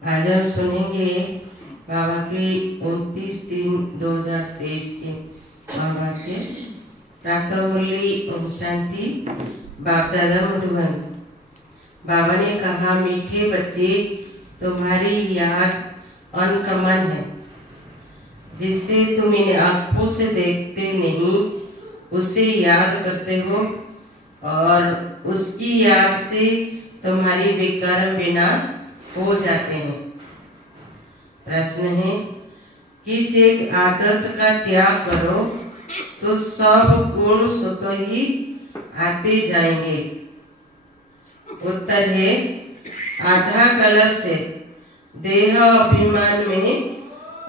आज हम सुनेंगे बाबा की 29/3/2023 के महावाक्य। प्रातः मुरली ओम शांति। बाप दादा मधुबन। बाबा ने कहा, मीठे बच्चे, तुम्हारी याद अनकमन है, जिससे तुम इन्हें आंखों से देखते नहीं उसे याद करते हो, और उसकी याद से तुम्हारी बेकर्म विनाश हो जाते हैं। प्रश्न है, किस एक आदत का त्याग करो तो सब गुण स्वतः ही आते जाएंगे? उत्तर है, आधा कल्प से देह अभिमान में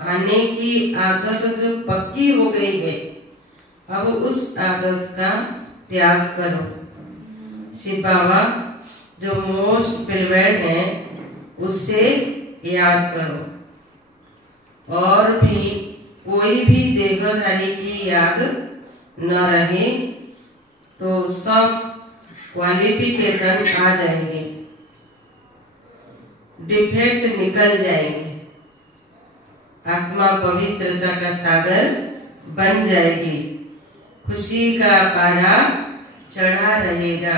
आने की आदत जो पक्की हो गई है, अब उस आदत का त्याग करो। शिव बाबा जो मोस्ट बिलवेड है उससे याद करो, और भी कोई भी देहधारी की याद न रहे तो सब क्वालिफिकेशन आ जाएंगे, डिफेक्ट निकल जाएंगे, आत्मा पवित्रता का सागर बन जाएगी, खुशी का पारा चढ़ा रहेगा,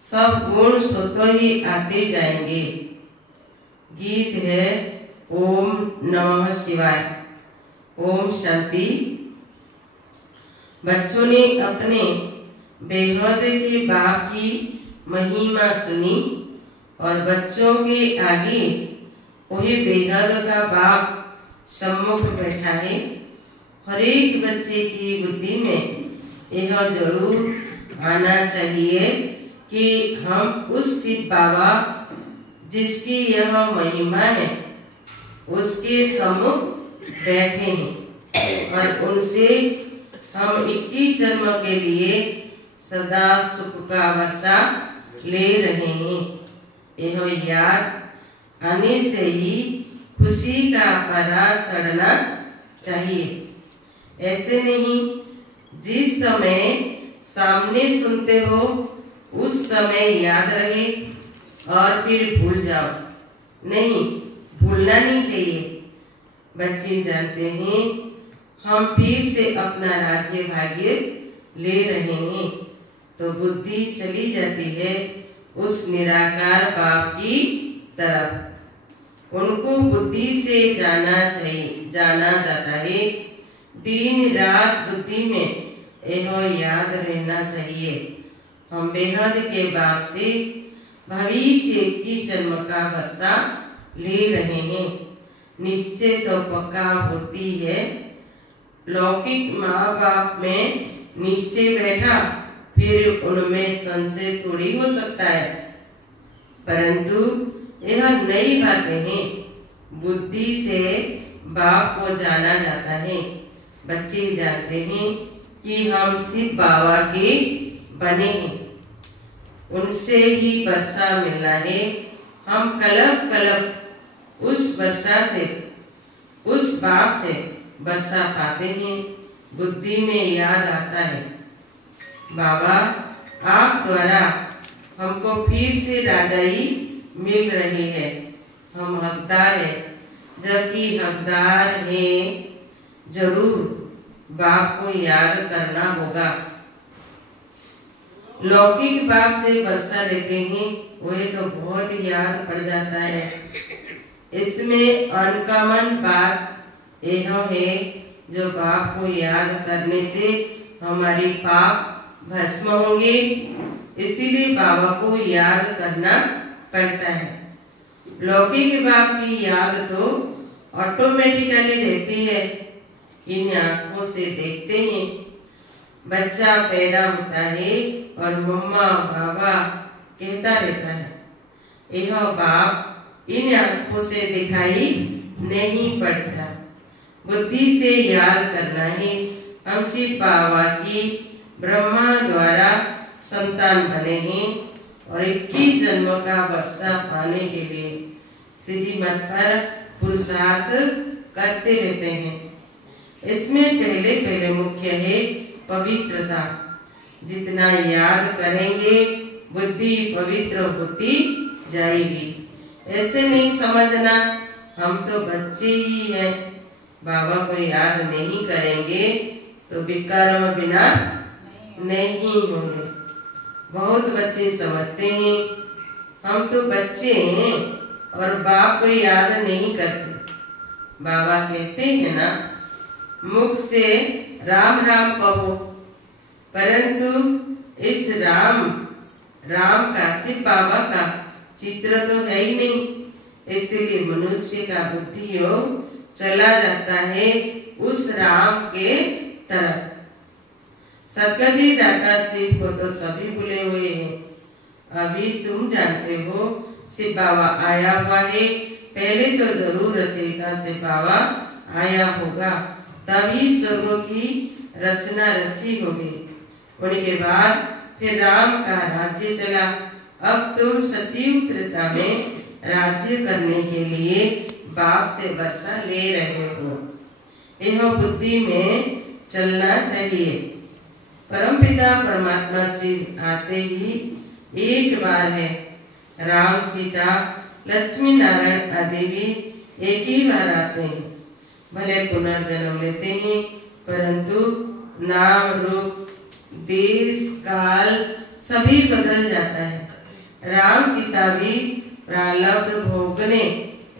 सब गुण स्वतः ही आते जाएंगे। गीत है ओम नमः शिवाय। ओम शांति। बच्चों ने अपने बेहद के बाप की महिमा सुनी, और बच्चों के आगे वही बेहद का बाप सम्मुख बैठा है। हर एक बच्चे की बुद्धि में यह जरूर आना चाहिए कि हम उस शिव बाबा जिसकी यह महिमा है उसके सम्मुख बैठे हैं, और उनसे हम 21 जन्म के लिए सदा सुख का वर्षा ले रहे हैं। यह याद आने से ही खुशी का पारा चढ़ना चाहिए। ऐसे नहीं जिस समय सामने सुनते हो उस समय याद रहे और फिर भूल जाओ। नहीं, भूलना नहीं चाहिए। बच्चे जानते हैं हम फिर से अपना राज्य भाग्य ले रहे हैं, तो बुद्धि चली जाती है उस निराकार बाप की तरफ। उनको बुद्धि से जाना जाता है। दिन रात बुद्धि में यह याद रहना चाहिए, हम बेहद के बाद से भविष्य की जन्म का वर्षा ले रहे हैं। निश्चय तो पक्का होती है। लौकिक माँ बाप में निश्चय बैठा, फिर उनमें संशय थोड़ी हो सकता है, परंतु यह नई बातें हैं। बुद्धि से बाप को जाना जाता है। बच्चे जानते हैं कि हम शिव बाबा के बने हैं, उनसे ही वर्षा मिलना है। हम कल्प कल्प उस वर्षा से, उस बाप से वर्षा पाते हैं। बुद्धि में याद आता है, बाबा आप द्वारा हमको फिर से राजाई मिल रही है, हम हकदार है। जबकि हकदार है, जरूर बाप को याद करना होगा। लौकिक बाप से वर्षा लेते हैं, वही तो बहुत याद पड़ जाता है। इसमें अनकमन बात यह है, जो बाप को याद करने से हमारी पाप भस्म होंगे, इसीलिए बाबा को याद करना पड़ता है। लौकिक बाप की याद तो ऑटोमेटिकली रहती है, इन आंखों से देखते हैं। बच्चा पैदा होता है और मम्मा बाबा कहता रहता है, यह बाप इन आंखों से दिखाई नहीं पड़ता। बुद्धि से याद करना है। हम शिव बाबा की ब्रह्मा द्वारा संतान बने हैं, और 21 जन्मों का वर्षा पाने के लिए श्रीमत पर पुरुषार्थ करते रहते हैं। इसमें पहले मुख्य है पवित्रता। जितना याद करेंगे बुद्धि पवित्र होती जाएगी। ऐसे नहीं समझना हम तो बच्चे ही हैं, बाबा को याद नहीं करेंगे तो विकारों में विनाश नहीं होंगे। बहुत बच्चे समझते हैं हम तो बच्चे हैं और बाप को याद नहीं करते। बाबा कहते हैं ना, मुख से राम राम कहो, परंतु इस राम काशी बाबा का चित्र तो है ही नहीं, इसलिए मनुष्य का बुद्धि योग चला जाता है उस राम के तरफ। सदगति दाता शिव को तो सभी भूले हुए हैं। अभी तुम जानते हो शिव बाबा आया हुआ है, पहले तो जरूर रचयिता शिव बाबा आया होगा, तभी स्वर्गों की रचना रची होगी। उनके बाद फिर राम का राज्य चला। अब तुम सतयुग त्रेता में राज्य करने के लिए बाप से वर्षा ले रहे हो, यह बुद्धि में चलना चाहिए। परमपिता परमात्मा शिव आते ही एक बार है, राम सीता लक्ष्मी नारायण आदि भी एक ही बार आते हैं। भले पुनर्जन्म लेते हैं, परंतु नाम रूप देश काल सभी बदल जाता है। राम सीता भी प्रारब्ध भोगने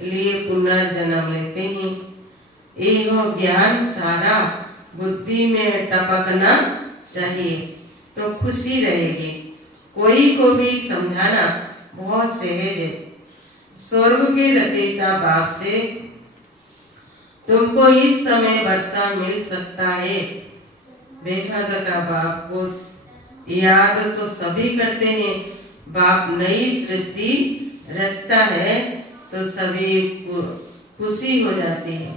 लिए पुनर्जन्म लेते हैं। यह ज्ञान सारा बुद्धि में टपकना चाहिए तो खुशी रहेगी। कोई को भी समझाना बहुत सहज है। स्वर्ग के रचयिता बाप से तुमको इस समय वर्षा मिल सकता है। बेहद का बाप को याद तो सभी करते हैं। बाप नई सृष्टि रचता है तो सभी खुशी हो जाती है।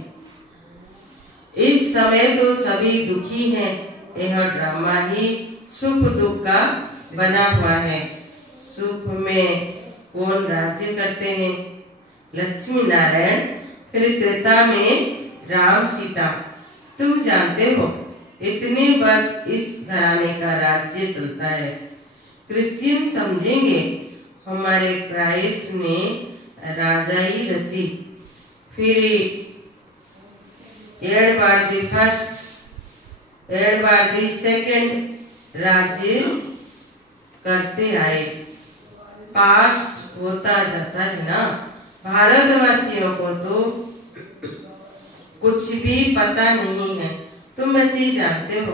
इस समय तो सभी दुखी हैं। यह ड्रामा ही सुख दुख का बना हुआ है। सुख में कौन राज्य करते हैं? लक्ष्मी नारायण, फिर त्रेता में राम सीता। तुम जानते हो इतने वर्ष इस घराने का राज्य चलता है। क्रिश्चियन समझेंगे हमारे क्राइस्ट ने राजाई रची, फिर एड बार दी फर्स्ट, एड बार दी सेकेंड राज्य करते आए। पास्ट होता जाता है ना। भारतवासियों को तो कुछ भी पता नहीं है। तुम बच्चे जानते हो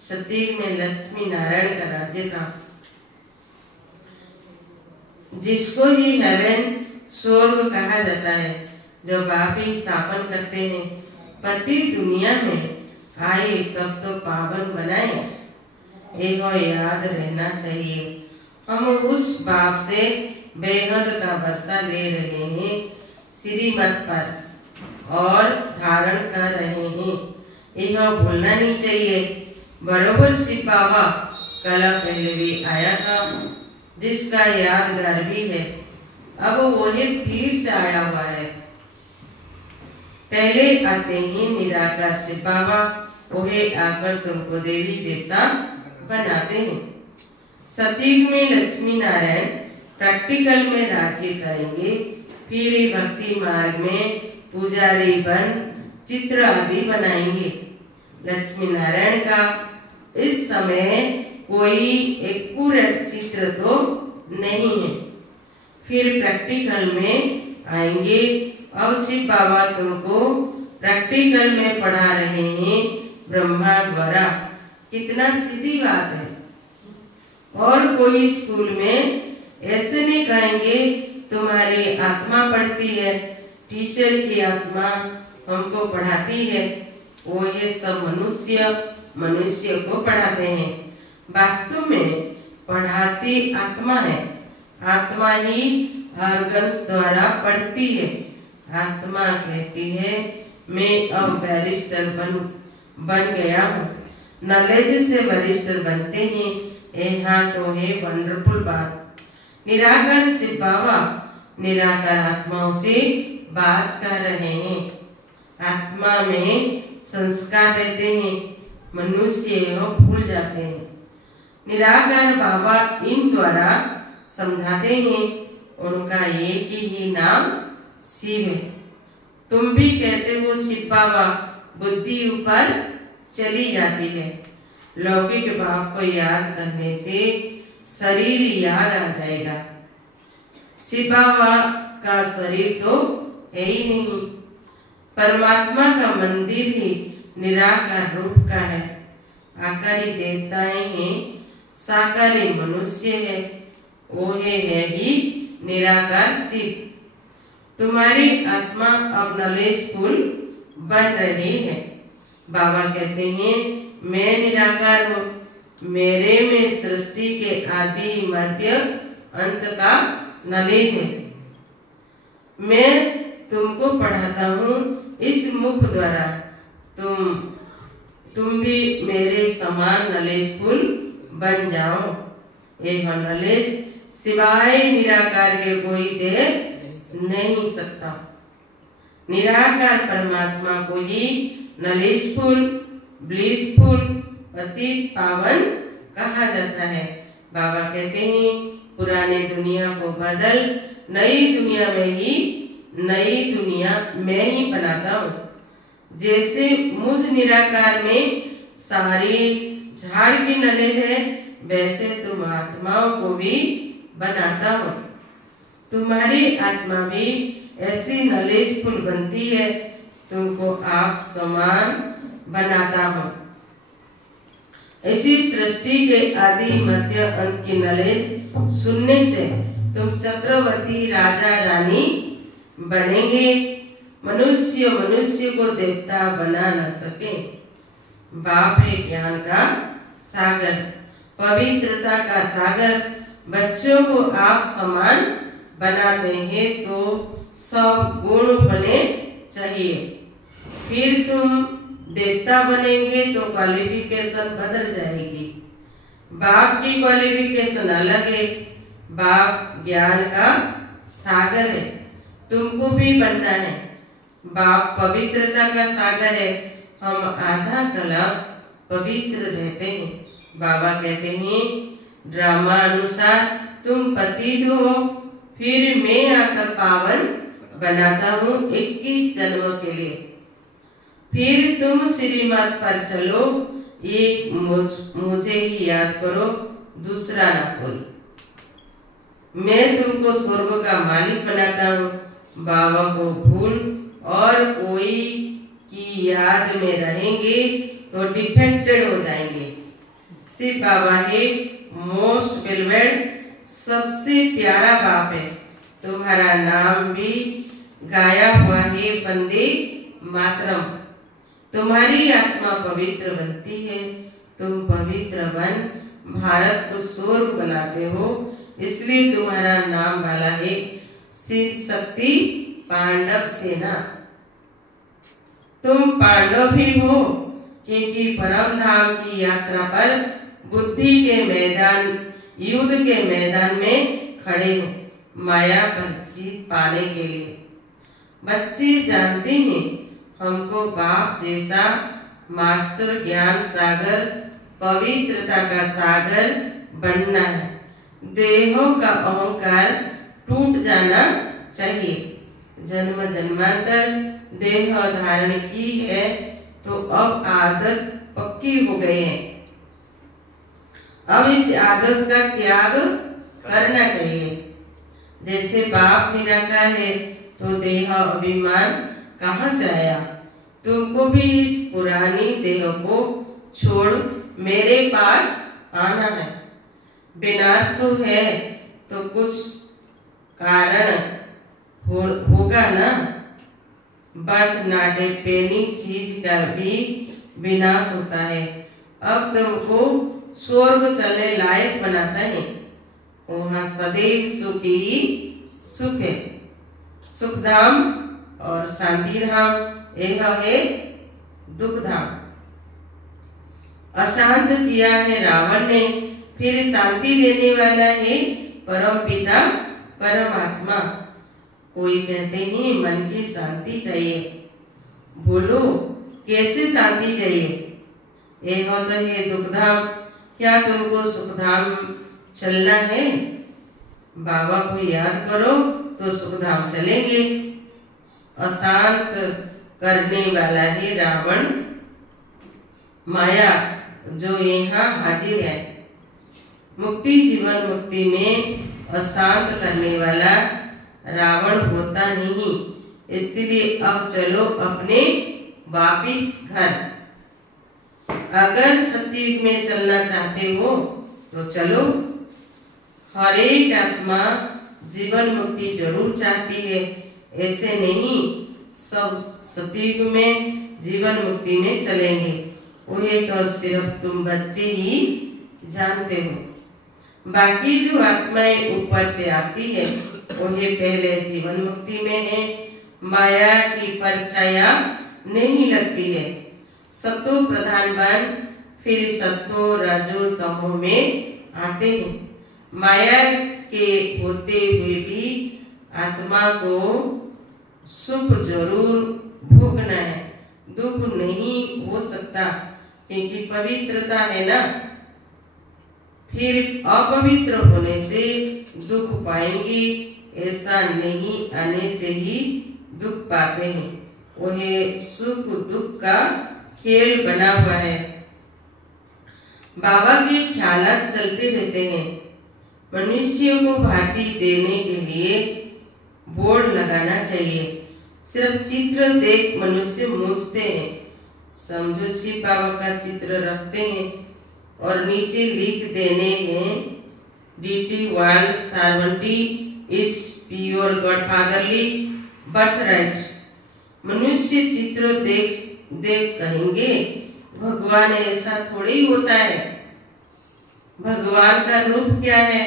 सतयुग में लक्ष्मी नारायण का राज्य था, जिसको ही हेवन स्वर्ग कहा जाता है, जो बाप ही स्थापन करते हैं। पति दुनिया में आए तब तो पावन बनाए, यह याद रहना चाहिए। हम उस बाप से बेहद का वर्षा ले रहे हैं श्रीमत पर और धारण कर रहे हैं, यह भूलना नहीं चाहिए। बरोबर शिव बाबा कल पहले भी आया था, जिसका यादगार भी है। अब वही फिर से आया हुआ है। पहले आते ही निराकार शिव बाबा, वही आकर तुमको देवी देवता बनाते हैं। सतयुग में लक्ष्मी नारायण प्रैक्टिकल में राज्य करेंगे, फिर भक्ति मार्ग में पुजारी बन चित्र आदि बनाएंगे। लक्ष्मी नारायण का इस समय कोई एक्यूरेट चित्र तो नहीं है। फिर प्रैक्टिकल में आएंगे। अब शिव बाबा तुमको प्रैक्टिकल में पढ़ा रहे हैं ब्रह्मा द्वारा। कितना सीधी बात है। और कोई स्कूल में ऐसे नहीं कहेंगे तुम्हारी आत्मा पढ़ती है, टीचर की आत्मा हमको पढ़ाती है। वो ये सब मनुष्य को पढ़ाते हैं। वास्तव में पढ़ाती आत्मा है। आत्मा ही ऑर्गन्स द्वारा पढ़ती है। आत्मा कहती है मैं अब बैरिस्टर बन गया हूँ। नॉलेज से बैरिस्टर बनते हैं। यहाँ तो है वंडरफुल बात। निराकार शिव बाबा निराकार आत्माओं से बात कर रहे हैं। आत्मा में संस्कार रहते हैं, मनुष्य भूल जाते हैं। निराकार बाबा इन द्वारा समझाते हैं उनका एक ही नाम शिव है। तुम भी कहते हो शिव बाबा, बुद्धि ऊपर चली जाती है। लौकिक भाव को याद करने से शरीर याद आ जाएगा। शिव बाबा का शरीर तो है ही नहीं। परमात्मा का मंदिर ही निराकार रूप का है। आकारी देवताएं हैं, साकारी मनुष्य है, वो है ही निराकार शिव। तुम्हारी आत्मा अब नॉलेजफुल बन रही है। बाबा कहते हैं मैं निराकार हूँ, मेरे में सृष्टि के आदि मध्य अंत का नॉलेज है। मैं तुमको पढ़ाता हूँ इस मुख द्वारा, तुम भी मेरे समान नॉलेजफुल बन जाओ। यह नॉलेज सिवाय निराकार के कोई दे नहीं सकता। निराकार परमात्मा को ही नॉलेजफुल, ब्लिसफुल, अतीत पावन कहा जाता है। बाबा कहते हैं पुरानी दुनिया को बदल नई दुनिया में ही बनाता हूँ। जैसे मुझ निराकार में सारी झाड़ की नॉलेज है, वैसे तुम आत्माओं को भी बनाता हूँ। तुम्हारी आत्मा भी ऐसी नॉलेजफुल बनती है, तुमको आप समान बनाता हूँ। ऐसी सृष्टि के आदि मध्य अंत की नॉलेज सुनने से तुम चक्रवर्ती राजा रानी बनेंगे। मनुष्य को देवता बना न सके। बाप है ज्ञान का सागर, पवित्रता का सागर। बच्चों को आप समान बना देंगे तो सब गुण बने चाहिए। फिर तुम देवता बनेंगे तो क्वालिफिकेशन बदल जाएगी। बाप की क्वालिफिकेशन अलग है। बाप ज्ञान का सागर है, तुमको भी बनना है। बाप पवित्रता का सागर है, हम आधा कलाप पवित्र रहते हैं। बाबा कहते हैं ड्रामा अनुसार तुम पतित हो, फिर मैं आकर पावन बनाता हूँ 21 जन्मों के लिए। फिर तुम श्रीमत पर चलो, एक मुझे ही याद करो, दूसरा ना कोई। मैं तुमको स्वर्ग का मालिक बनाता हूँ। बाबा को भूल और कोई की याद में रहेंगे तो डिफेक्टेड हो जाएंगे। शिव बाबा है मोस्ट बेलवेड, सबसे प्यारा बाप है। तुम्हारा नाम भी गाया हुआ है वंदे मातरम। तुम्हारी आत्मा पवित्र बनती है, तुम पवित्र बन भारत को स्वर्ग बनाते हो, इसलिए तुम्हारा नाम वाला है शिव शक्ति पांडव सेना। तुम पांडव भी हो क्योंकि परम धाम की यात्रा पर बुद्धि के मैदान, युद्ध के मैदान में खड़े हो माया पर जीत पाने के लिए। बच्चे जानते हैं हमको बाप जैसा मास्टर ज्ञान सागर, पवित्रता का सागर बनना है। देहों का अहंकार टूट जाना चाहिए। जन्म जन्मांतर देह धारण की है तो अब आदत पक्की हो गई है। अब इस आदत का त्याग करना चाहिए। जैसे बाप निराकार है तो देह अभिमान कहाँ से आया? तुमको भी इस पुरानी देह को छोड़ मेरे पास आना है। विनाश तो है तो कुछ कारण होगा ना। बर्थ नाटे पेनी चीज का भी विनाश होता है। अब तुमको स्वर्ग चलने लायक बनाता है। वहाँ सदैव सुख ही सुख है। सुख धाम और शांति धाम, यह है दुख धाम। अशांत किया है रावण ने, फिर शांति देने वाला है परम पिता परमात्मा। कोई कहते हैं मन की शांति चाहिए। बोलो कैसे शांति चाहिए? यह होता है दुख धाम। क्या तुमको सुख धाम चलना है? बाबा को याद करो तो सुखधाम चलेंगे। अशांत करने वाला ही रावण माया जो यहाँ हाजिर है। मुक्ति जीवन मुक्ति में अशांत करने वाला रावण होता नहीं। इसलिए अब चलो अपने वापिस घर। अगर सतयुग में चलना चाहते हो तो चलो। हर एक आत्मा जीवन मुक्ति जरूर चाहती है, ऐसे नहीं सब सतयुग में जीवन मुक्ति में चलेंगे। वही तो सिर्फ तुम बच्चे ही जानते हो। बाकी जो आत्माएं ऊपर से आती है वही पहले जीवन मुक्ति में है। माया की परछाया नहीं लगती है। सतो प्रधान बन फिर सतो राजो तमो में आते हैं। माया के होते हुए भी आत्मा को सुख जरूर भोगना है, दुख नहीं हो सकता, क्योंकि पवित्रता है ना। फिर अपवित्र होने से दुख पाएंगे, ऐसा नहीं आने से ही दुख पाते हैं। वह सुख दुख का खेल बना हुआ है। बाबा के ख्यालात चलते रहते हैं। मनुष्य को भांति देने के लिए बोर्ड लगाना चाहिए। सिर्फ चित्र देख मनुष्य मूझते हैं। समझो शिव बाबा का चित्र रखते हैं और नीचे लिख देने हैं deity world sovereignty is pure godfatherly birthright. मनुष्य चित्र देख देख कहेंगे भगवान ऐसा थोड़ी होता है, भगवान का रूप क्या है,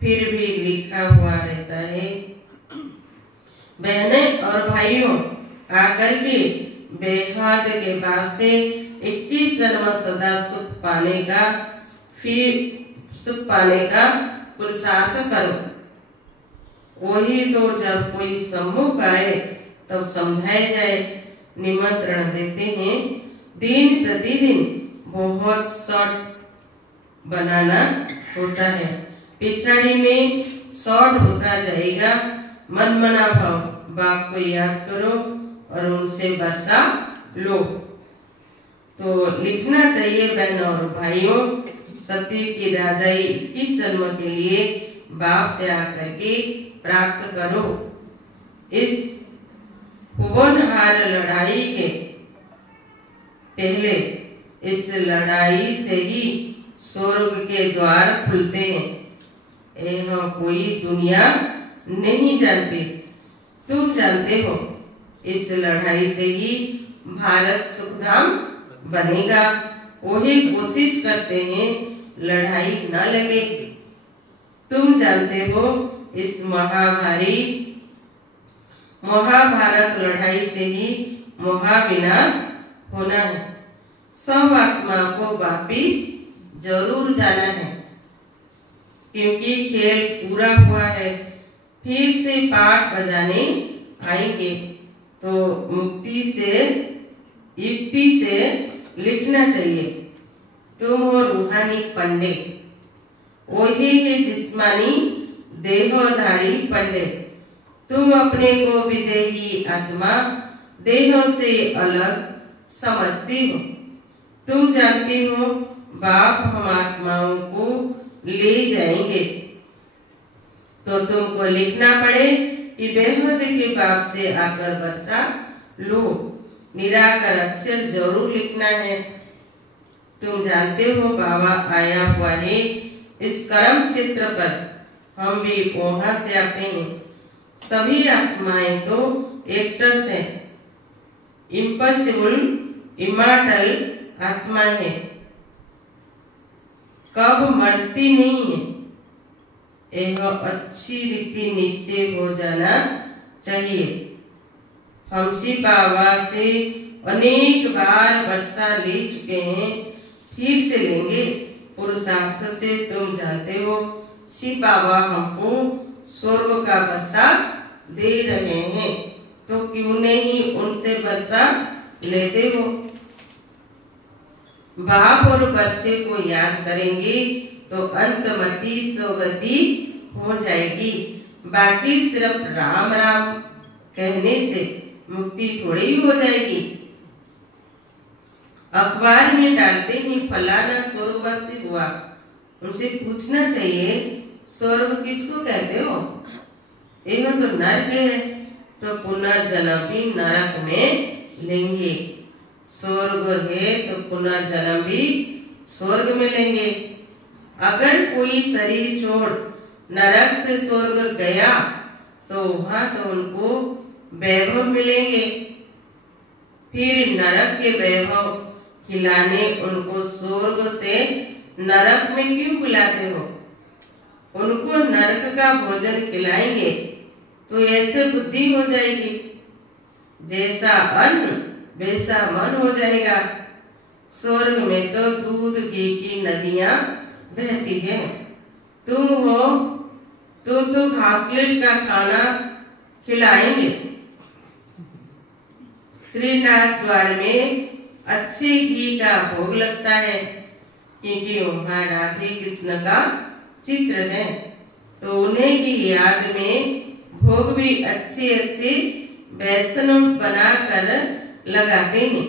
फिर भी लिखा हुआ रहता है। बहनें और भाइयों, आकर के बेहद के बाद से 21 जन्म सदा सुख पाने का, फिर सुख पाने का पुरुषार्थ करो। वही तो जब कोई सम्मुख आए तब समझाए जाए, निमंत्रण देते हैं। दिन प्रतिदिन बहुत शॉर्ट बनाना होता है, पिछाड़ी में शॉर्ट होता जाएगा। मन मना भाव बाप को याद करो और उनसे वर्षा लो। तो लिखना चाहिए बहनों और भाइयों, सत्य की राजाई 21 जन्म के लिए बाप से आकर के प्राप्त करो। इस भुवनहार लड़ाई के पहले इस लड़ाई से ही स्वर्ग के द्वार खुलते हैं। यह कोई दुनिया नहीं जानती, तुम जानते हो। इस लड़ाई से ही भारत सुखधाम बनेगा। वही कोशिश करते हैं लड़ाई न लगे। तुम जानते हो इस महाभारत लड़ाई से ही महाविनाश होना है। सब आत्मा को वापिस जरूर जाना है, क्योंकि खेल पूरा हुआ है। फिर से पाठ बजाने आएंगे तो युक्ति से लिखना चाहिए। तुम हो रूहानी पंडित, वही है जिस्मानी देहधारी पंडित। तुम अपने को विदेही आत्मा देह से अलग समझती हो। तुम जानती हो बाप हम आत्माओं को ले जाएंगे, तो तुमको लिखना पड़े कि बेहद के बाप से आकर वर्षा लो। निराकार अक्षर जरूर लिखना है। तुम जानते हो बाबा आया हुआ है इस कर्म क्षेत्र पर, हम भी वहां से आते हैं। सभी आत्माएं तो एक्टर्स हैं, इम्पॉसिबल इमॉर्टल आत्मा है, कब मरती नहीं है। यह अच्छी रीति निश्चय हो जाना चाहिए। हम शिव बाबा से अनेक बार वर्षा ले चुके हैं, फिर से लेंगे। पुरुषार्थ से तुम जानते हो शिव बाबा हमको स्वर्ग का वर्षा दे रहे हैं, तो क्यों नहीं उनसे वर्षा लेते हो। बाप और वर्षे को याद करेंगे तो अंतमति स्वगति हो जाएगी। बाकी सिर्फ राम राम कहने से मुक्ति थोड़ी ही हो जाएगी। अखबार में डालते ही फलाना स्वर्गवासी हुआ, उनसे पूछना चाहिए स्वर्ग किसको कहते हो? यह तो नरक है, तो पुनर्जन्म भी नरक में लेंगे। स्वर्ग है तो पुनर्जन्म भी स्वर्ग में लेंगे। अगर कोई शरीर छोड़ नरक से स्वर्ग गया तो वहां तो उनको वैभव मिलेंगे। फिर नरक के वैभव खिलाने उनको स्वर्ग से नरक में क्यों बुलाते हो? उनको नरक का भोजन खिलाएंगे तो ऐसे बुद्धि हो जाएगी, जैसा अन्न वैसा मन हो जाएगा। स्वर्ग में तो दूध घी की नदियां बहती है। तुम तो घासलेट का खाना खिलाएंगे। श्रीनाथ द्वार में अच्छे घी का भोग लगता है, क्योंकि वहाँ राधे कृष्ण का चित्र है, तो उन्हें की याद में भोग भी अच्छे अच्छे वैष्णव बनाकर लगाते हैं।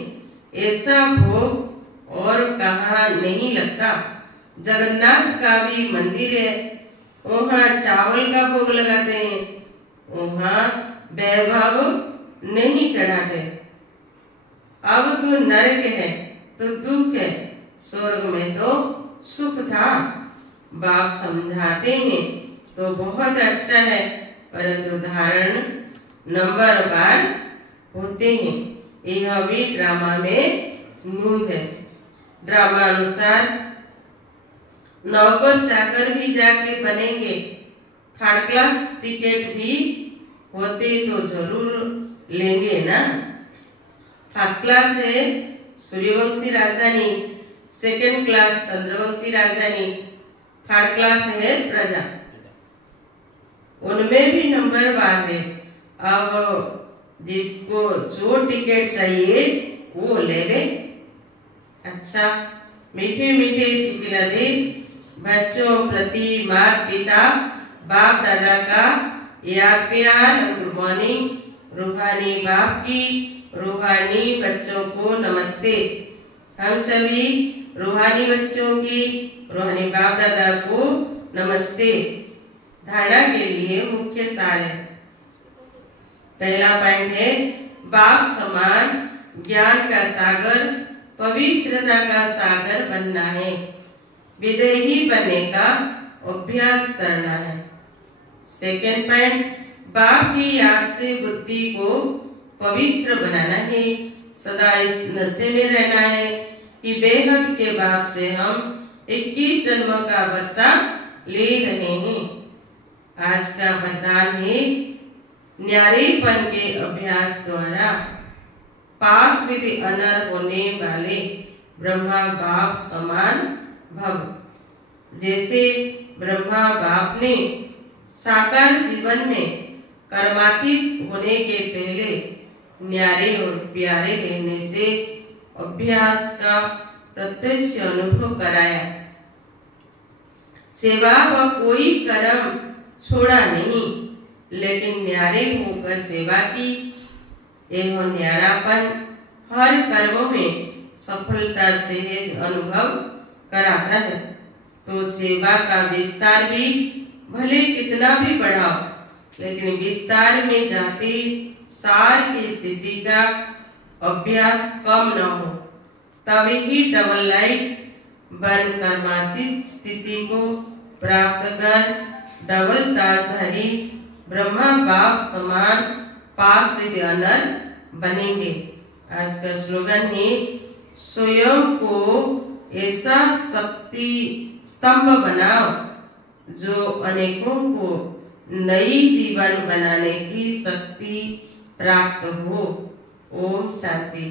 ऐसा भोग और कहाँ नहीं लगता। जगन्नाथ का भी मंदिर है, वहाँ चावल का भोग लगाते हैं, वहाँ वैभव नहीं चढ़ाते। अब तो नरक है तो दुख है, स्वर्ग में तो सुख था। बाप समझाते हैं तो बहुत अच्छा है, परंतु धारण नंबर बार होते हैं। यह भी ड्रामा में नूत है। ड्रामा अनुसार नौकर चाकर भी जाके बनेंगे। थर्ड क्लास टिकट भी होते तो जरूर लेंगे ना। फर्स्ट क्लास है सूर्यवंशी राजधानी, सेकंड क्लास चंद्रवंशी राजधानी, थर्ड क्लास है प्रजा। उनमें भी नंबर बांटे। अब जिसको जो टिकट चाहिए वो लेवे। अच्छा, मीठे मीठे सिखिलाते बच्चों प्रति माता पिता बाप दादा का याद प्यार गुड मॉर्निंग। रूहानी बाप की रूहानी बच्चों को नमस्ते। हम सभी रूहानी बच्चों की रूहानी बाप दादा को नमस्ते। धारणा के लिए मुख्य सार है। पहला पॉइंट है बाप समान ज्ञान का सागर, पवित्रता का सागर बनना है। विदेही बनने का अभ्यास करना है। सेकंड पॉइंट बाप की याद से बुद्धि को पवित्र बनाना है। सदा इस नशे में रहना है कि बेहद के बाप से हम 21 जन्म का वर्षा ले रहे हैं। आज का वरदान है न्यारेपन के अभ्यास द्वारा पास विधि अनर होने वाले ब्रह्मा बाप समान भव। जैसे ब्रह्मा बाप ने साकार जीवन में कर्मातीत होने के पहले न्यारे और प्यारे रहने से अभ्यास का प्रत्यक्ष अनुभव कराया। सेवा व कोई कर्म छोड़ा नहीं, लेकिन न्यारे होकर सेवा की। यह न्यारापन हर कर्म में सफलता सहज अनुभव कराता है। तो सेवा का विस्तार भी भले कितना भी बढ़ाओ, लेकिन विस्तार में जाते सार की स्थिति का अभ्यास कम न हो, तभी ही डबल लाइट बन कर्मातीत स्थिति को प्राप्त कर डबल ताजधारी ब्रह्मा बाप समान पास विद्यानर बनेंगे। आज का स्लोगन है स्वयं को ऐसा शक्ति स्तंभ बनाओ जो अनेकों को नई जीवन बनाने की शक्ति प्राप्त हो। ओम शांति।